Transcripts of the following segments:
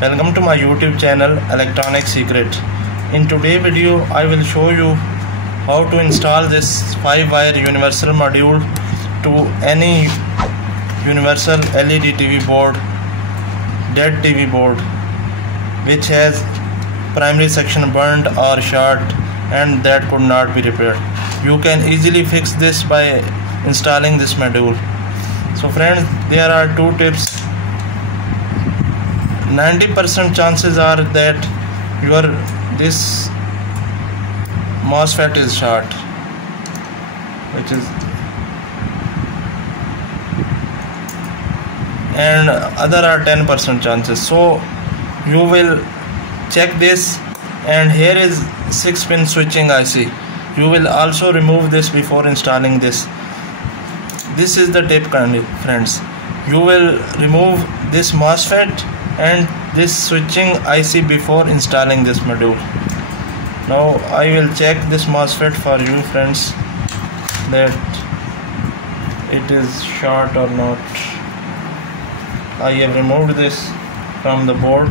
Welcome to my YouTube channel Electronic Secret. In today's video I will show you how to install this 5-wire universal module to any universal LED TV board, dead TV board which has primary section burned or short and that could not be repaired. You can easily fix this by installing this module. So friends, there are two tips. 90% chances are that this MOSFET is short, which is, and other are 10% chances. So you will check this, and here is 6-pin switching IC. You will also remove this before installing this. This is the tip, friends. You will remove this MOSFET and this switching IC before installing this module. Now I will check this MOSFET for you, friends, that it is short or not. I have removed this from the board.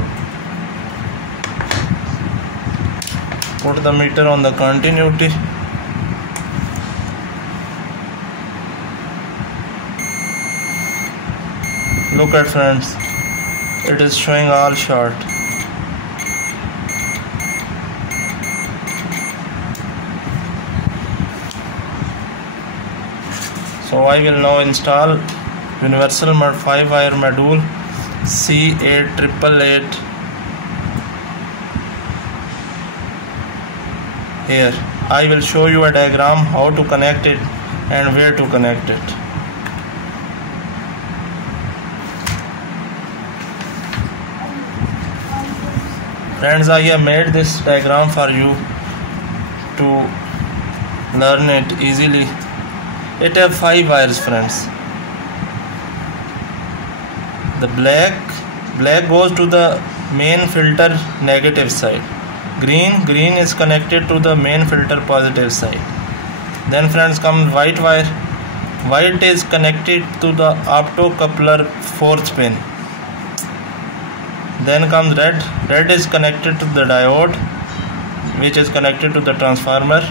Put the meter on the continuity. Look at, friends, it is showing all short. So I will now install universal 5-wire module C8888 here. I will show you a diagram how to connect it and where to connect it. Friends, I have made this diagram for you to learn it easily. It has 5 wires, friends. The black goes to the main filter negative side. Green is connected to the main filter positive side. Then friends comes white wire. White is connected to the optocoupler 4th pin. Then comes red is connected to the diode, which is connected to the transformer.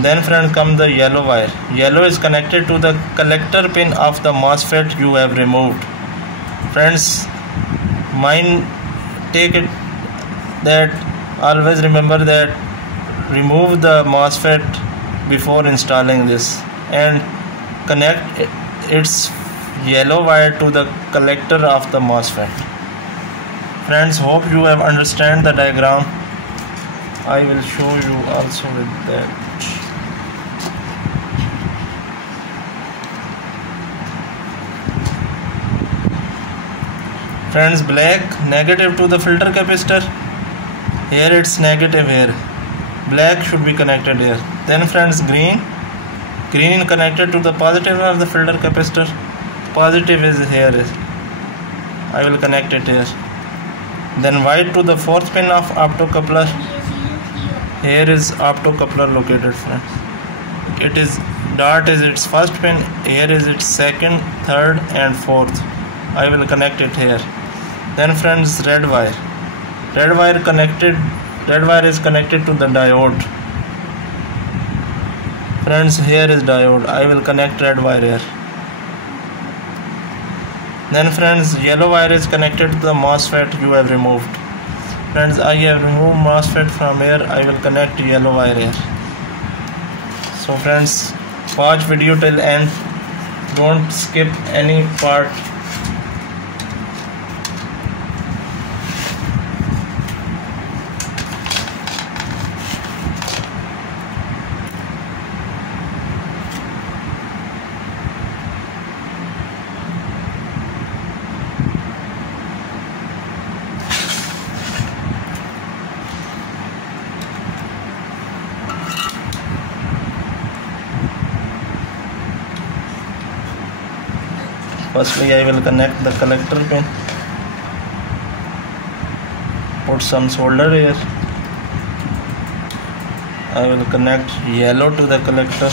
Then friends comes the yellow wire. Yellow is connected to the collector pin of the MOSFET you have removed. Friends, take it that always remember that remove the MOSFET before installing this and connect its yellow wire to the collector of the MOSFET. Friends, hope you have understand the diagram. I will show you also with that. Friends, black negative to the filter capacitor. Here it's negative here. Black should be connected here. Then friends, green connected to the positive of the filter capacitor. Positive is here. I will connect it here. Then white to the 4th pin of optocoupler. Here is optocoupler located, friends. It is dot is its 1st pin. Here is its 2nd, 3rd and 4th. I will connect it here. Then friends, red wire is connected to the diode. Friends, here is diode. I will connect red wire here. Then friends, yellow wire is connected to the MOSFET you have removed. Friends, I have removed MOSFET from here. I will connect yellow wire here. So friends, watch video till end. Don't skip any part. Firstly, I will connect the collector pin. Put some solder here. I will connect yellow to the collector.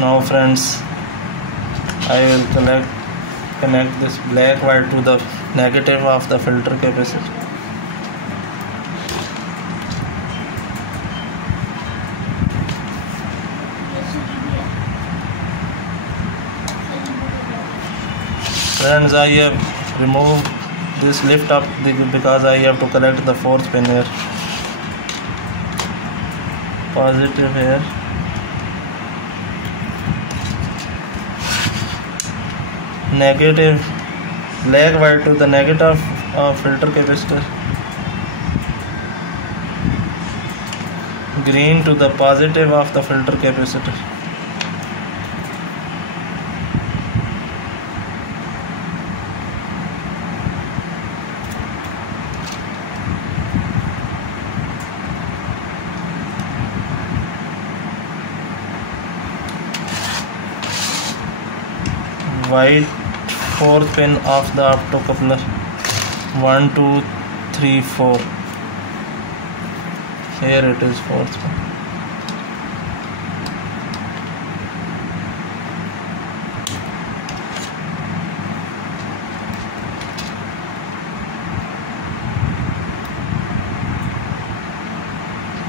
Now friends, I will connect this black wire to the negative of the filter capacitor. Friends, I have removed this lift up because I have to collect the fourth pin here. Positive here. Negative black wire to the negative filter capacitor. Green to the positive of the filter capacitor. White fourth pin of the optocoupler. 1 2 3 4. Here it is, fourth pin.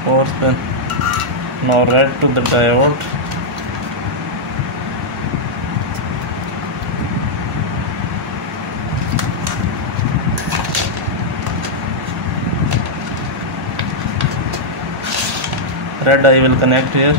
Fourth pin. Now red to the diode. Red I will connect here.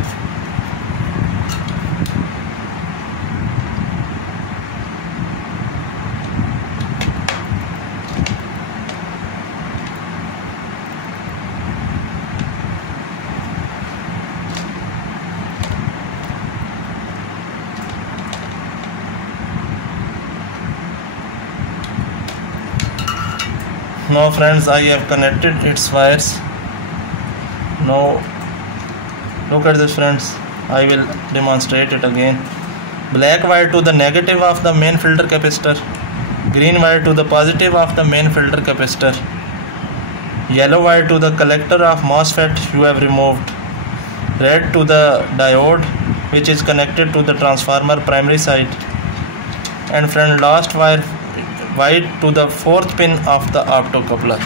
Now friends, I have connected its wires. Now look at this friends, I will demonstrate it again. Black wire to the negative of the main filter capacitor. Green wire to the positive of the main filter capacitor. Yellow wire to the collector of MOSFET you have removed. Red to the diode which is connected to the transformer primary side. And friend, last wire white to the fourth pin of the optocoupler.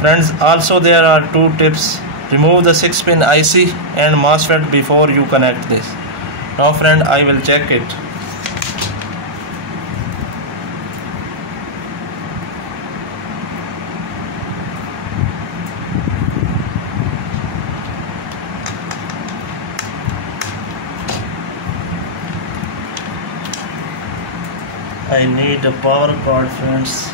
Friends, also there are two tips. Remove the 6-pin IC and MOSFET before you connect this. Now friend, I will check it. I need a power cord friends.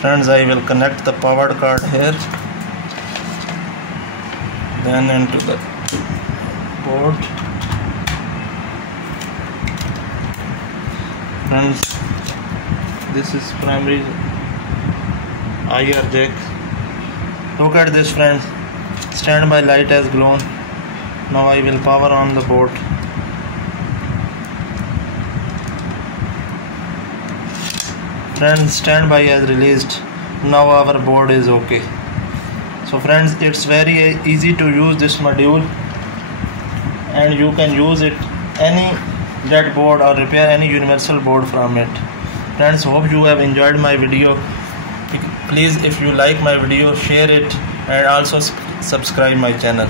Friends, I will connect the power cord here, then into the board. Friends, this is primary IR jack. Look at this friends, standby light has glowed. Now I will power on the board. Friends, standby has released. Now our board is okay. So friends, it's very easy to use this module, and you can use it any breadboard or repair any universal board from it. Friends, hope you have enjoyed my video. Please, if you like my video, share it and also subscribe my channel.